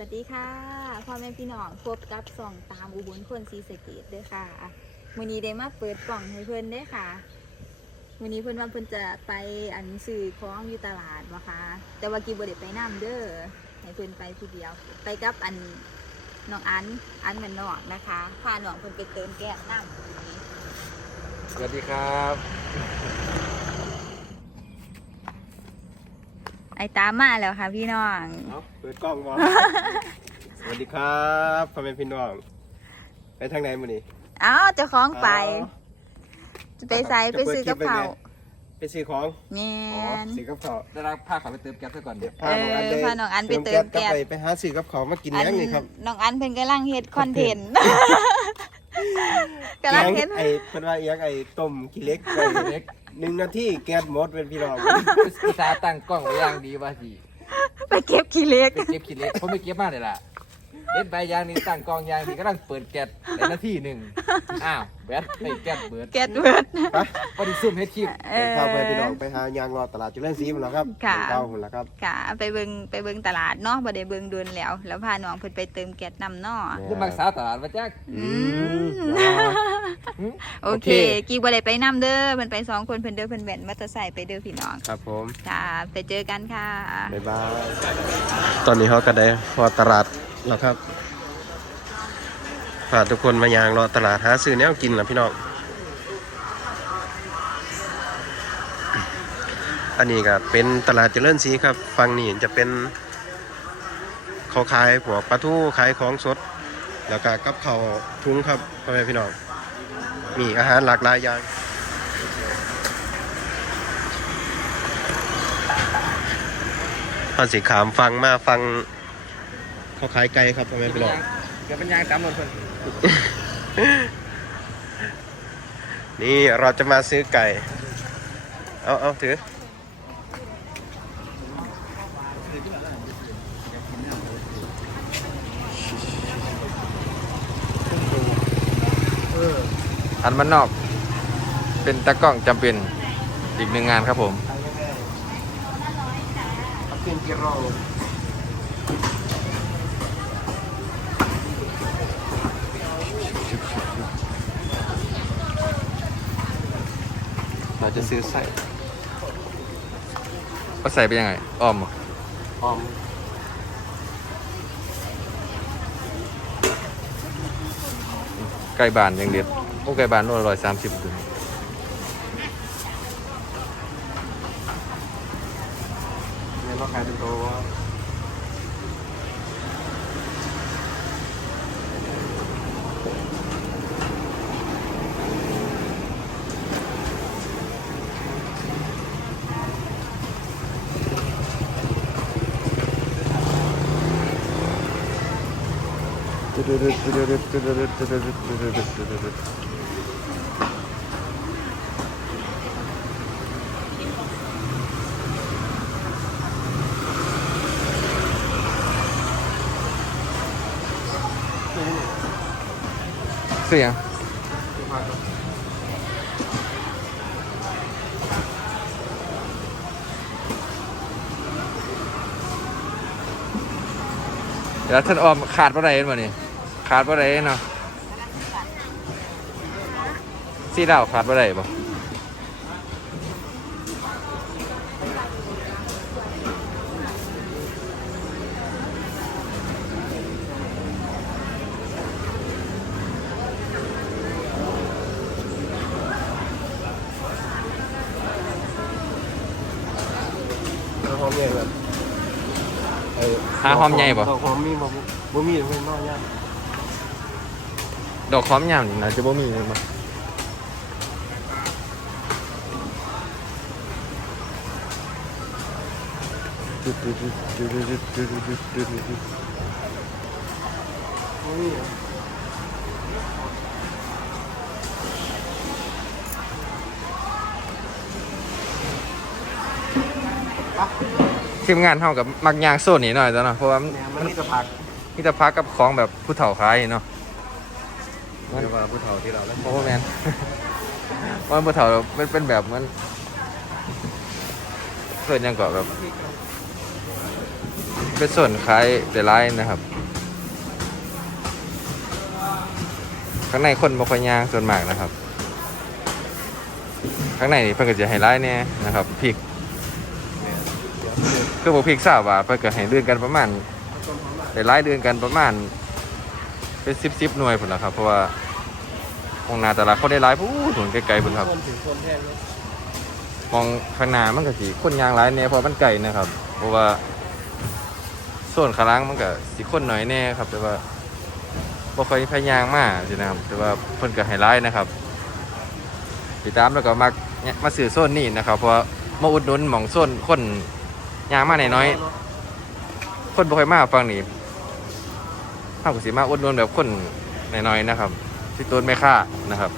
สวัสดีค่ะพ่อแม่พี่น้องพบกับส่องตามอุบลคนซีสเกตด้วยค่ะมื้อนี้ได้มาเปิดกล่องให้เพื่อนเด้อค่ะมื้อนี้เพื่อนว่าเพื่อนจะไปอันซื้อของอยู่ตลาดวะคะแต่ว่ากีบ่ได้ไปน้ำเด้อให้เพื่อนไปผู้เดียว ไปกับอันน้องอันอันเหมือนน้องนะคะพาน้องเพื่อนไปเติมแก๊สน้ำสวัสดีครับ ไอตามมาแล้วค่ะพี่น้อง เอาเปิดกล้องมาสวัสดีครับพ่อแม่พี่น้อง ไปทางไหนมื้อนี้เอ้าเจ้าของไปอ๋อจะไปใส่ไปซื้อกับเขาวไปซื้อของแมอ๋อนซื้อกับข้าวได้รับผ้าขาวไปเติมแก๊สซะก่อนเดี๋ยวพาน้องอันเอเลอยพาน้องอันไปเติมแก๊สไปไปหาซื้อกับข้าวมากินยังนี่ครับน้องอันเพิ่นกำลังเฮ็ดคอนเทนต์กำลังเอีเฮ็ยดงไอ้เพิ่นว่าเอียงไอ้ต้มขี้เหล็กไปเล็ก หนึ่งนาทีแก๊สหมดเป็นพี่น้องอุตสาห์ตั้งกล้องไว้อย่างดีว่าสิไปเก็บขี้เหล็ก ไปเก็บขี้เล็กผมไม่เก็บมากเลยล่ะเล่นไปอย่างนี้ตั้งกล้องอย่างนี้กำลังเปิดแก๊สในนาทีหนึ่งอ้าวแบตให้แก๊สเบิดแก๊สเบิดไปพอดีซุ่มเฮ็ดคลิปเอไปอเข้าไปพี่น้องไปหายางรอตลาดจุฬาศรีพุ่นล่ะครับค่ะเก่าพุ่นล่ะครับค่ะไปเบิ่งไปเบิ่งตลาดเนาะบ่ได้เบิ่งโดนแล้ว แล้วพาน้องเพิ่นไปเติมแก๊สนำเนาะจะมักสาวตลาดมาจักอืมหึ โอเค กี่บ่ได้ไปนํเด้อเพิ่นไปสองคนเพิ่นเด้อเพิ่นแว่นมอเตอร์ไซค์ไปเด้อพี่น้องครับผมค่ะไปเจอกันค่ะบ๊ายบายตอนนี้เขาก็ได้พอตลาดแล้วครับพาทุกคนมายางรอตลาดหาซื้อแนวกินนะพี่น้องอันนี้ก็เป็นตลาดเจริญศรีครับฝั่งนี้จะเป็นเขาขายพวกปลาทูขายของสด แล้วก็กับเขาวทุงครับพ่อแม่พี่น้อง มีอาหารหลากหลายอย่าง พอสีขามฟังมาฟังเขาขายไก่ครับพ่อแม่พี่น้องเดี๋ยวเป็นยางตามรถเพิ่นนี่เราจะมาซื้อไก่ เอาเอาถืออั นมันนอก เป็นตากล้องจำเป็นอีกหนึ่งงานครับผมกินกิโลเราจะซื้อไส้ก็ใส่ไปยังไง อ้อมเหรอหอม ไก่บานยังเด็ดโอ้ไก่บานโลละร้อยสามสิบถึง เนี่ยเราขายเป็นโตว เสียงแล้วท่านออมขาดว่าไรมานี่ ขาดว่าไรเนาะซีดาวขาดว่าไรบ่เอาหอมใหญ่แบบเออหาหอมใหญ่บ่ดอกหอมมีบ่บ่มีเพิ่นน้อยย่าง ดอกหอมยามนี่นะจะบ่มีเลยบ่บ่มีเหรอทีมงานเฮากับมักยางโซนนี้หน่อยจ้ะเนาะเพราะว่ามันแหนมมันมีแต่ผักมีแต่พักกับของแบบผู้เฒ่าขายเนาะ เรียกว่าผู้เฒ่าที่เราแล้วเพราะว่าแมนว่าผู้เฒ่ามันเป็นแบบมันเพื่อนยังก็แบบเป็นส่วนคล้ายเดลไลน์นะครับ ข้างในคนบ่ค่อยย่างส่วนมากนะครับ ข้างในนี่เพิ่นก็จะให้ไลน์เนี่ยนะครับพริกคือบ่พริกทราบว่าเพิ่นก็ให้เดือนกันประมาณได้ไลน์เดือนกันประมาณ เป็น10 10หน่วยพุ่นล่ะครับ เพราะว่าห้องนาแต่ละคนได้ไลน์พูดถึงไกลๆพุ่นครับ คนถึงคนแพงเลยมองข้างหน้ามันก็สิคนยางหลายแน่เพราะมันไกลนะครับ เพราะว่าส่วนขาล่างมันก็สิคนน้อยแน่ครับ แต่ว่าบ่ค่อยพยายางมากสินะครับ แต่ว่าเพิ่นก็ให้ร้ายนะครับติดตามแล้วก็มักเนี่ยมาซื้อโซนนี้นะครับ เพราะว่ามาอุดหนุนหม่องโซนคนยางมาหน้อยๆคนบ่ค่อยมาฟังนี่ เฮาก็สิมาอุดนุนแบบคนน้อยๆนะครับที่ต้นไม่ค่านะครับ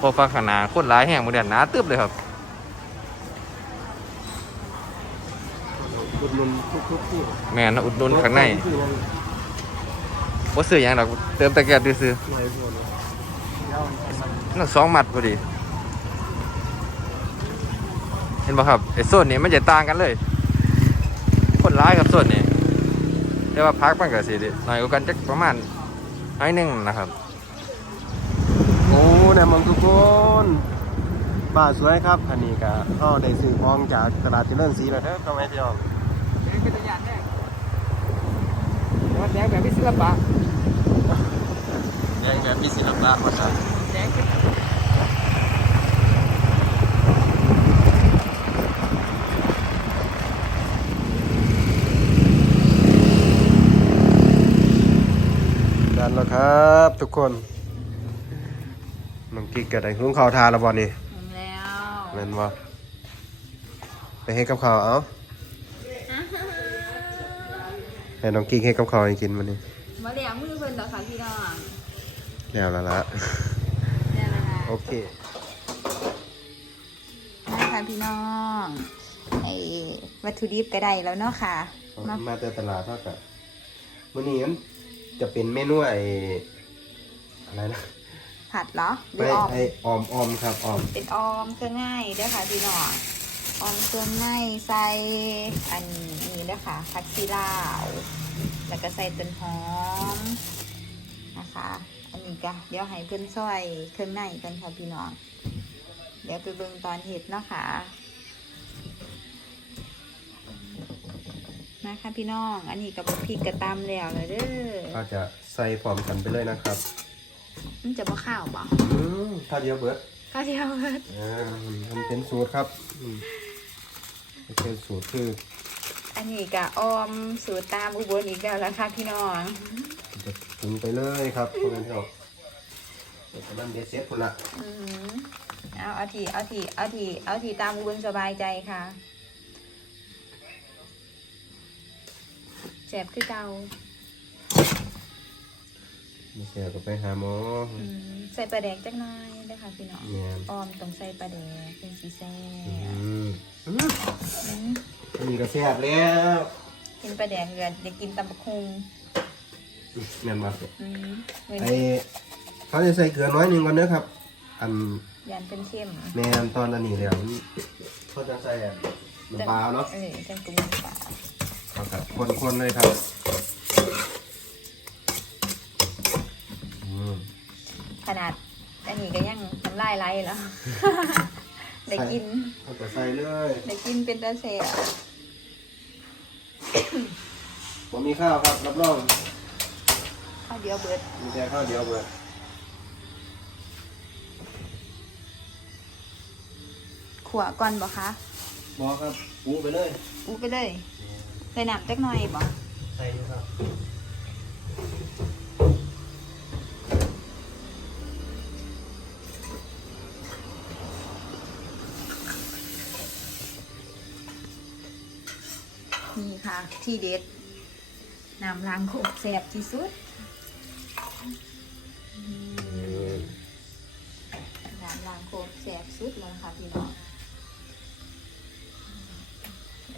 พอฟังข้างหน้าคนหลายแห่งบ่ได้หนาตึบเลยครับอุดนุนทุกๆที่แม่นอุดนุนข้างในบ่าซื้อยังดอกเติมตะแกรงซื้อหน่อยพวกนี้ๆนั่นสองหมัดพอดี เห็นบ่ครับไอ้โซนนี้มันจะต่างกันเลย คนร้ายกับโซนนี้ แต่ว่าพักมันก็สิน้อยกว่ากันจักประมาณน้อยหนึงนะครับ โอ้เนี่ยมองทุกคนบ้านสวยครับอันนี้ก็เข้าได้ซื้อของจากตลาดเจริญศรีแล้วเด้อพ่อแม่พี่น้องเป็นตัวอย่างแน่วัดแดงแบบวิศิลปะแดงแบบมีศิลปะว่าซั่นแดง ดันแล้วครับ ทุกคนน้องกิ๊กก็ได้หุงข้าวทานแล้วบ่นี่ถึงแล้วแม่นบ่ไปให้กับข้าวเอาให้น้องกิ๊กให้กับข้าวให้กินมื้อนี้มาเลี้ยงมือเพิ่นดอกค่ะพี่น้องแล้วละละเนี่ยนะโอเคนะคะพี่น้องไอ้วัตถุดิบก็ได้แล้วเนาะค่ะ มามาแต่ตลาดเท่ากับมื้อนี้มันจะเป็นเมนูไอ้ อะไรนะผัดเหรอหรืไม่อออมไอ้ออมออมครับออมเป็นออมเครื่องง่ายเด้อค่ะพี่น้องออมเครื่องง่ายใส่อันนี้เด้อค่ะผักชีลาว แล้วก็ใส่ต้นหอมนะคะ อันนี้ก็เดี๋ยวให้เพิ่นซอยเครื่องในกันค่ะพี่น้องเดี๋ยวไปเบิ่งตอนเห็ดเนาะค่ะมาค่ะพี่น้อง อันนี้กับพริกกระตำแล้วเลยเด้อ ก็จะใส่พร้อมกันไปเลยนะครับ มันจะบ่ข้าวบ่อืมข้าวเดียวเบิดข้าวเดียวเบิดอ่ามันเป็นสูตรครับอืมเป็นสูตรคืออันนี้ก็ออมสูตรตามอุบลอีกแล้วละค่ะพี่น้องจะปรุงไปเลยครับพวกนั้นเราเดี๋ยวกำลังเดซเซ็ตพุ่นละอืมเอาเอาทีเอาทีเอาทีเอาทีตามอุบลสบายใจค่ะแสบคือเก่า ไม่ใช่ก็ไปหาหมออืมใส่ปลาแดกจักหน่อยเด้อค่ะพี่น้อง แม่นออมต้องใส่ปลาแดกเป็นสีแซ่อืบมอืมอันนี้ก็แซ่บแล้วกินปลาแดกเดือดเด็กกินตำบักคุงแม่นมาอืมเหมือนไอเขาจะใส่เกลือน้อยหนึงก่อนเด้อครับ อันยันเป็นเข้มแม่นตอนอันนี้แล้วมันเขาจะใส่อะน้ำปลาเนาะเออจังปรุงน้ำปลา เอาครับคนๆเลยครับอืม ขนาดอันนี้ก็ยังน้ำลายไหลแล้ว ได้กินเอาแต่ใส่เลยได้กินเป็นตาเสียผมมีข้าวครับรับรองข้าวเดียวเบิดมีแต่ข้าวเดียวเบิดขัวก่อนบ่คะบอครับปูไปเลยอู้ไปเลยใส่น้ำจักหน่อยบ่ใส่อยู่ครับ ที่เด็ดน้ำล้างโคกแซ่บที่สุดอืมน้ำล้างโคกแซ่บสุดเลยค่ะพี่น้อง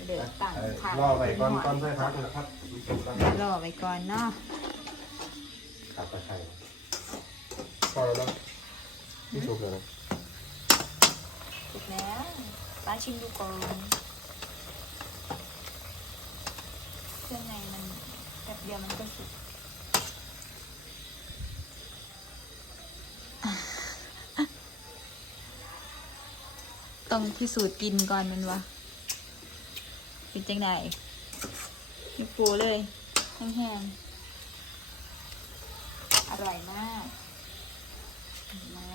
เดือดตั้งเอ่อค่ะรอไปก่อนก่อนใส่พักนะครับรอไปก่อนเนาะขับไปไข่พอแล้วเนาะนี่สุกแล้วนะถูกแล้วป้าชิมดูก่อน เครื่องในมันแบบเดียวมันก็สุกต้องพิสูจน์กินก่อนแมันวะเป็นจังไดยกปูเลยแห้งๆอร่อยมากมา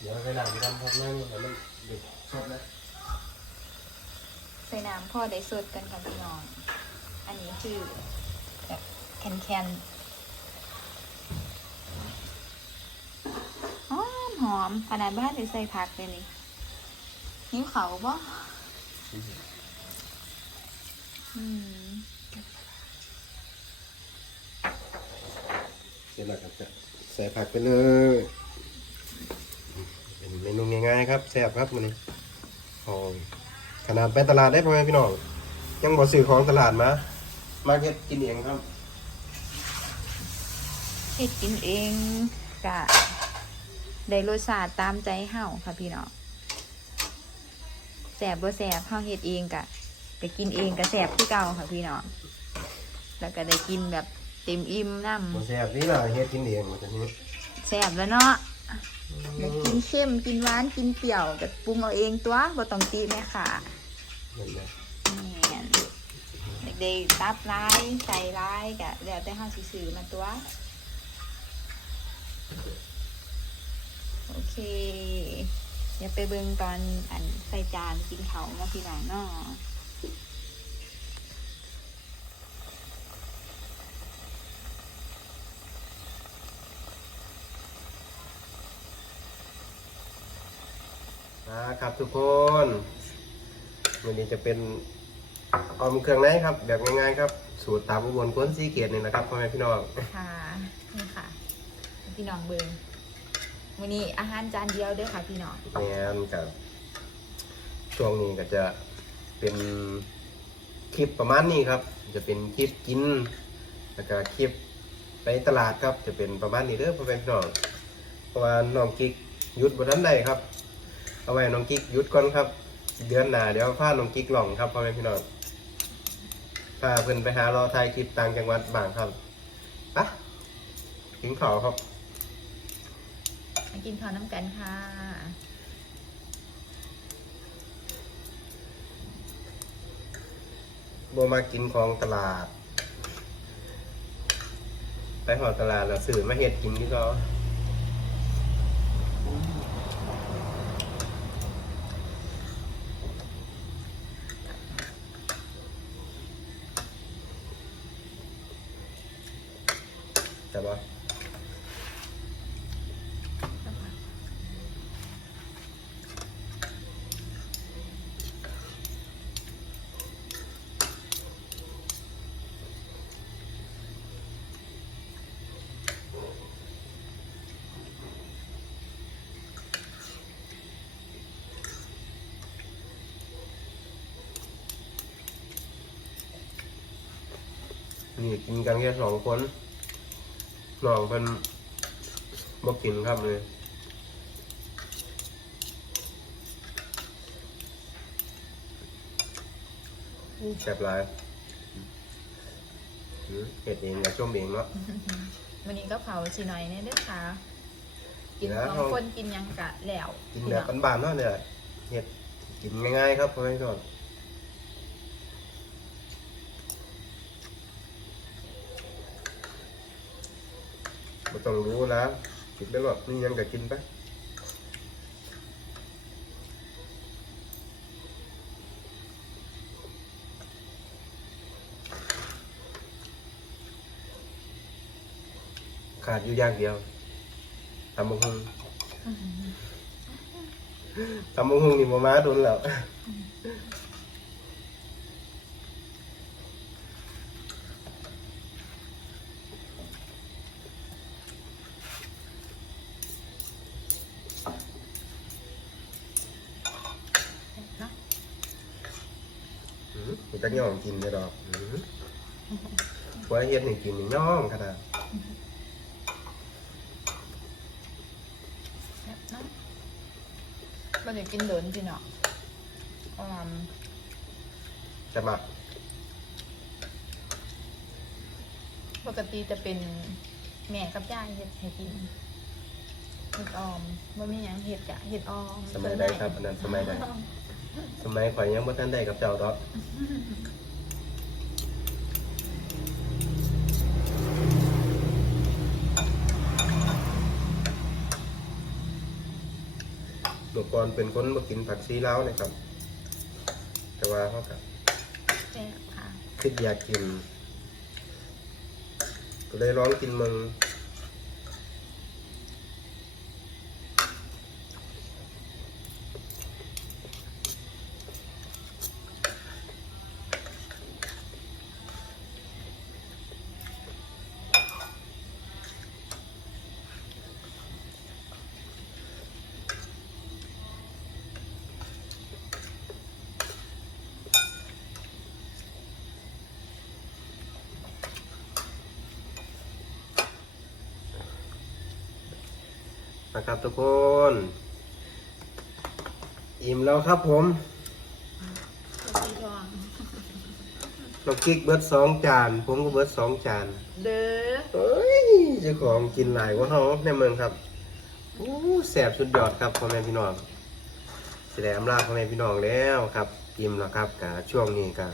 เดี๋ยวไปหลังกันครับนั่งแล้วมันเดือดสดแล้ว ใส่น้ำพ่อได้สดกันกับพี่น้อง อันนี้คือแบบแคนแคนหอมหอมขนาดบ้านได้ใส่ผักเลยนี่นิ้วเขาบ่อืมเสร็จแล้วก็จะใส่ผักไปเลยเป็นเมนูง่ายๆครับแซ่บครับมื้อนี้โอ้ย ขนาดไปตลาดได้พ่อแม่พี่น้องยังบ่ซื้อของตลาดมา มาเฮ็ดกินเองครับเฮ็ดกินเองกะได้รสชาติตามใจเฮาค่ะพี่น้องแสบบ่แสบเฮาเฮ็ดเองกะก็กินเองก็แสบคือเก่าค่ะพี่น้องแล้วก็ได้กินแบบเต็มอิ่มน้ำบ่แซ่บนี่ล่ะเฮ็ดกินเองว่าจังนี้แซ่บแล้วเนาะอยากกินเข้มกินหวานกินเปรี้ยวก็ปรุงเอาเองตัวบ่ต้องตีแม่ค่ะ เด็กๆตับร้ายใส่ร้ายก็แล้วแต่เฮาสิซื้อมาตัว โอเคเดี๋ยวไปเบิ่งตอนอันใส่จานกินเขาวมาพี่น้องเนาะนะครับทุกคน วันนี้จะเป็นออมเครื่องในครับ แบบง่ายๆครับ สูตรตามอุบลก้นสีเขียดนี่นะครับพ่อแม่พี่น้องค่ะนี่ค่ะ พี่น้องเบิ่งวันนี้อาหารจานเดียวเด้อค่ะพี่น้องแม่นกับช่วงนี้ก็จะเป็นคลิปประมาณนี้ครับ จะเป็นคลิปกินแล้วก็คลิปไปตลาดครับ จะเป็นประมาณนี้เด้อพ่อแม่พี่น้องเพราะว่าน้องกิ๊กหยุดบนทันใดครับ เอาไว้น้องกิ๊กหยุดก่อนครับ เดือนหน้าเดี๋ยวพาน้องกิ๊กหล่องครับพ่อแม่พี่น้องพาเพิ่นไปหารอถ่ายคลิปต่างจังหวัดบ้างครับไปะกินข้าวครับ มากินข้าวน้ำกันค่ะบมากินของตลาด ไปหอตลาดแล้วซื้อมาเฮ็ดกินนี่ก็แต่ว่านี่กินกันแค่สองคน น้องเพิ่นบ่กินครับเลยแซ่บหลายอืมเฮ็ดเองกับชมเองเนาะวันนี้ก็เผาสิหน่อยเนี่ยเด้อค่ะ กินนะสองเขาคนกินหยังกะแล้ว กินแบบบ้านๆเนาะเนี่ยเฮ็ดกินง่ายๆครับพ่อแม่พี่น้อง บ่ต้องรู้นะกินไปหรอกนี่ยังก็กินไปขาดอยู่อย่างเดียวตำบักหุ่งตำบักหุ่งนี่บ่มาโดนแล้ว จะย่องกินได้ดอกหัวเฮ็ดหนึ่งกินนี่ย่องขนาดมันจะกินเหลือนจริงเนาะอืมจะมาปกติจะเป็นแม่กับย่าเห็ดให้กินเห็ดออมไม่มีอย่างเห็ดจ้ะเห็ดออมสมัยใดครับอันนั้นสมัยใด สมัยข่อยยังบ่ทันได้กับเจ้าดอกเมื่อก่อนเป็นคนบ่กินผักชีลาวนะครับ แต่ว่าเขาก็แซ่บค่ะ คิดอยากกินก็เลยลองกินมึง นะครับทุกคน อิ่มแล้วครับผมสีทองน้องกิ๊กเบิร์ดสองจาน ผมก็เบิร์ดสองจาน เด้อเฮ้ยเจ้าของกินหลายกว่าเฮาในเมืองครับโอ้แสบสุดยอดครับพ่อแม่พี่น้องแสดงอำลาพ่อแม่พี่น้องแล้วครับอิ่มแล้วครับกับช่วงนี้ก็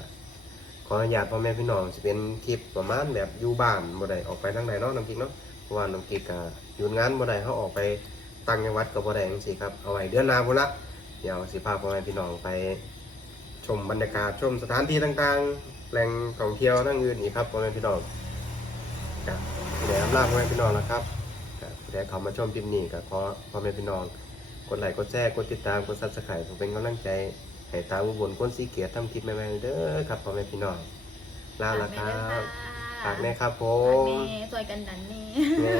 ขออนุญาตพ่อแม่พี่น้องจะเป็นทริปประมาณแบบอยู่บ้านบ่ได้ออกไปทางใดเนาะน้องกิ๊กเนาะเพราะว่าน้องกิ๊กก็หยุดงานบ่ได้เฮาออกไป ต่างจังหวัดก็บ่ได้จังซี่ครับเอาไว้เดือนหน้าพุ่นละเดี๋ยวสิพาพ่อแม่พี่น้องไป ชมบรรยากาศชมสถานที่ต่างๆ แหล่งท่องเที่ยวทั้งอื่นอีกครับพ่อแม่พี่น้องครับเดี๋ยวอำลาพ่อแม่พี่น้องแล้วครับครับเดี๋ยวเขามาชมคลิปนี้ก็ขอพ่อแม่พี่น้องกดไลค์กดแชร์กดติดตามกดซับสไครต์ผมเป็นกำลังใจให้ตามอุบลคนสีเกียรติทำคลิปใหม่ๆเด้อครับพ่อแม่พี่น้องลาละครับ ฝากแน่ครับผฝากมแม่ซอยกันดันนี่แม่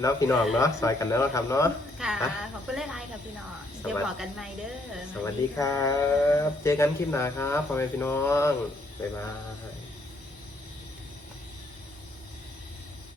เนาะพี่น้องเนาะซอยกันเนาะครับเนาะค่ะครับขอบคุณหลายๆค่ะพี่น้องสวัสดีเดี๋ยวบอกกันใหม่เด้อสวัสดีครับ เจอกันคลิปหน้าครับพ่อแม่พี่น้องบ๊ายบาย